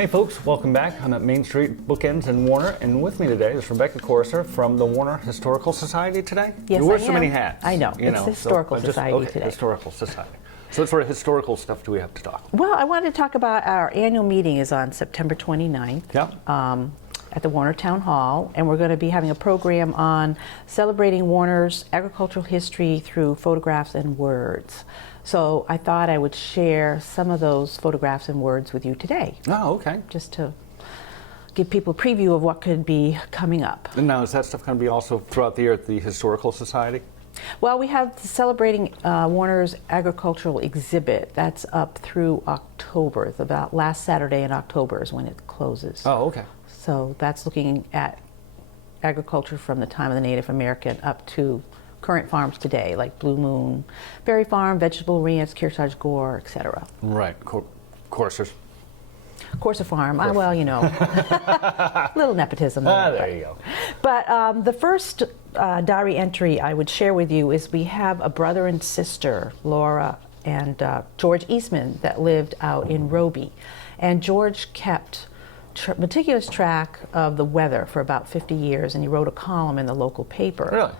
Hey folks, welcome back. I'm at Main Street Bookends in Warner, and with me today is Rebecca Corser from the Warner Historical Society today. Yes, you wear I so am. many hats. I know. It's Historical Society today. Historical Society. So what sort of historical stuff do we have to talk about? Well, I wanted to talk about our annual meeting is on September 29th. Yeah. At the Warner Town Hall, and we're going to be having a program on celebrating Warner's agricultural history through photographs and words. So I thought I would share some of those photographs and words with you today. Oh, okay. Just to give people a preview of what could be coming up. And now, is that stuff going to be also throughout the year at the Historical Society? Well, we have the Celebrating Warner's Agricultural exhibit. That's up through October. It's about last Saturday in October is when it closes. Oh, okay. So that's looking at agriculture from the time of the Native American up to current farms today, like Blue Moon, Berry Farm, Vegetable Ranch, Kearsarge Gore, etc. Right. Coursers. Corsa Farm. Well, you know, little nepotism. There you go. But the first diary entry I would share with you is we have a brother and sister, Laura and George Eastman, that lived out in Roby. And George kept meticulous track of the weather for about 50 years, and he wrote a column in the local paper. Really?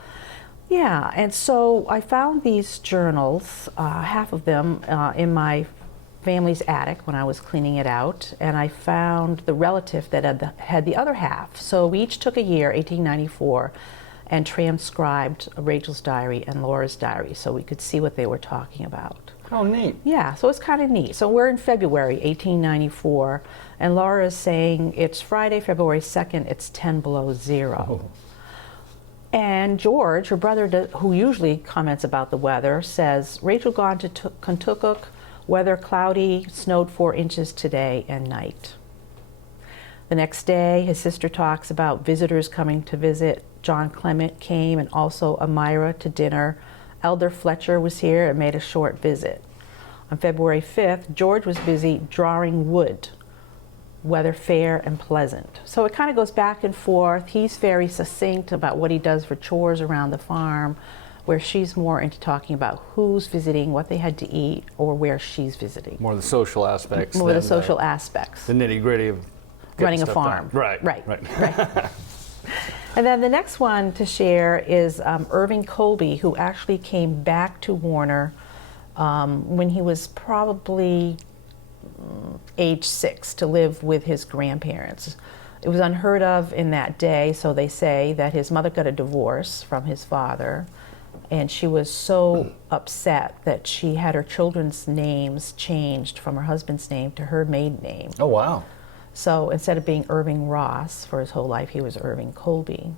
Yeah, and so I found these journals, half of them in my family's attic when I was cleaning it out, and I found the relative that had the other half. So we each took a year, 1894, and transcribed Rachel's diary and Laura's diary so we could see what they were talking about. Oh, neat. Yeah, so it's kind of neat. So we're in February 1894, and Laura is saying it's Friday, February 2nd, it's 10 below zero. Oh. And George, her brother, who usually comments about the weather, says, Rachel gone to Kentucky, weather cloudy, snowed 4 inches today and night. The next day, his sister talks about visitors coming to visit. John Clement came, and also Amira to dinner. Elder Fletcher was here and made a short visit. On February 5th, George was busy drawing wood. Weather fair and pleasant. So it kind of goes back and forth. He's very succinct about what he does for chores around the farm, where she's more into talking about who's visiting, what they had to eat, or where she's visiting. More the social aspects. More the social aspects. The nitty-gritty of running a farm. Done. Right. Right. And then the next one to share is Irving Colby, who actually came back to Warner when he was probably age 6 to live with his grandparents. It was unheard of in that day, so they say that his mother got a divorce from his father, and she was so upset that she had her children's names changed from her husband's name to her maiden name. Oh, wow. So instead of being Irving Ross for his whole life, he was Irving Colby.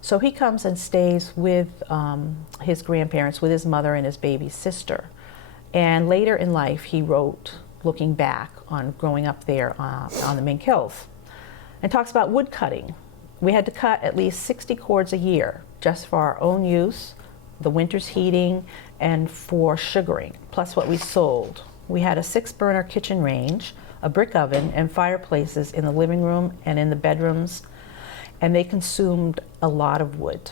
So he comes and stays with his grandparents, with his mother and his baby sister. And later in life, he wrote, looking back on growing up there on the Mink Hills, and talks about wood cutting. We had to cut at least 60 cords a year, just for our own use, the winter's heating, and for sugaring, plus what we sold. We had a 6-burner kitchen range, a brick oven, and fireplaces in the living room and in the bedrooms, and they consumed a lot of wood.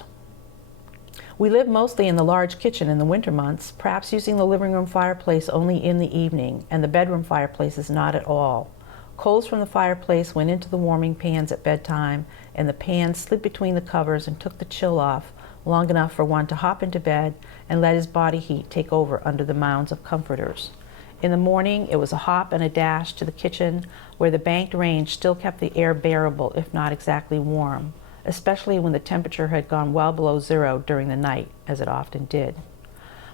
We lived mostly in the large kitchen in the winter months, perhaps using the living room fireplace only in the evening, and the bedroom fireplaces not at all. Coals from the fireplace went into the warming pans at bedtime, and the pans slid between the covers and took the chill off long enough for one to hop into bed and let his body heat take over under the mounds of comforters. In the morning, it was a hop and a dash to the kitchen, where the banked range still kept the air bearable, if not exactly warm, especially when the temperature had gone well below zero during the night, as it often did.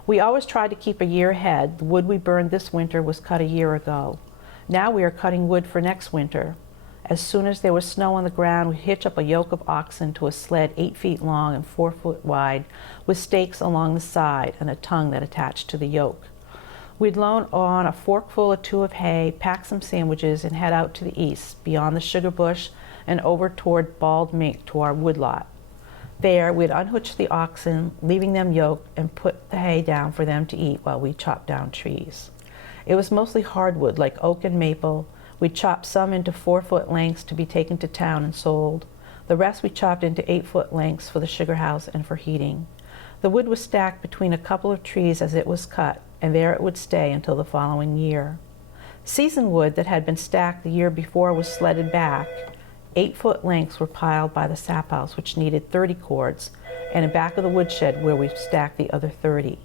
We always tried to keep a year ahead. The wood we burned this winter was cut a year ago. Now we are cutting wood for next winter. As soon as there was snow on the ground, we'd hitch up a yoke of oxen to a sled 8 feet long and 4 foot wide, with stakes along the side and a tongue that attached to the yoke. We'd load on a forkful or 2 of hay, pack some sandwiches, and head out to the east, beyond the sugar bush, and over toward Bald Mink to our woodlot. There, we'd unhitch the oxen, leaving them yoked, and put the hay down for them to eat while we chopped down trees. It was mostly hardwood, like oak and maple. We'd chop some into 4 foot lengths to be taken to town and sold. The rest we chopped into 8 foot lengths for the sugar house and for heating. The wood was stacked between a couple of trees as it was cut, and there it would stay until the following year. Seasoned wood that had been stacked the year before was sledded back. 8-foot lengths were piled by the sap house, which needed 30 cords, and in back of the woodshed where we stacked the other 30.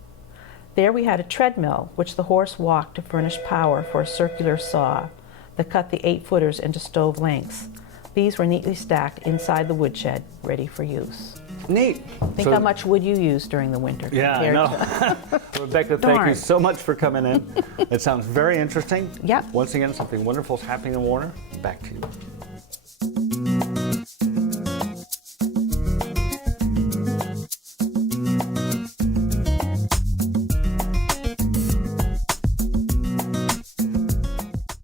There we had a treadmill, which the horse walked to furnish power for a circular saw that cut the 8-footers into stove lengths. These were neatly stacked inside the woodshed, ready for use. Neat. Think how much wood you use during the winter. Yeah, I know. Rebecca, thank you so much for coming in. It sounds very interesting. Yep. Once again, something wonderful is happening in Warner. Back to you.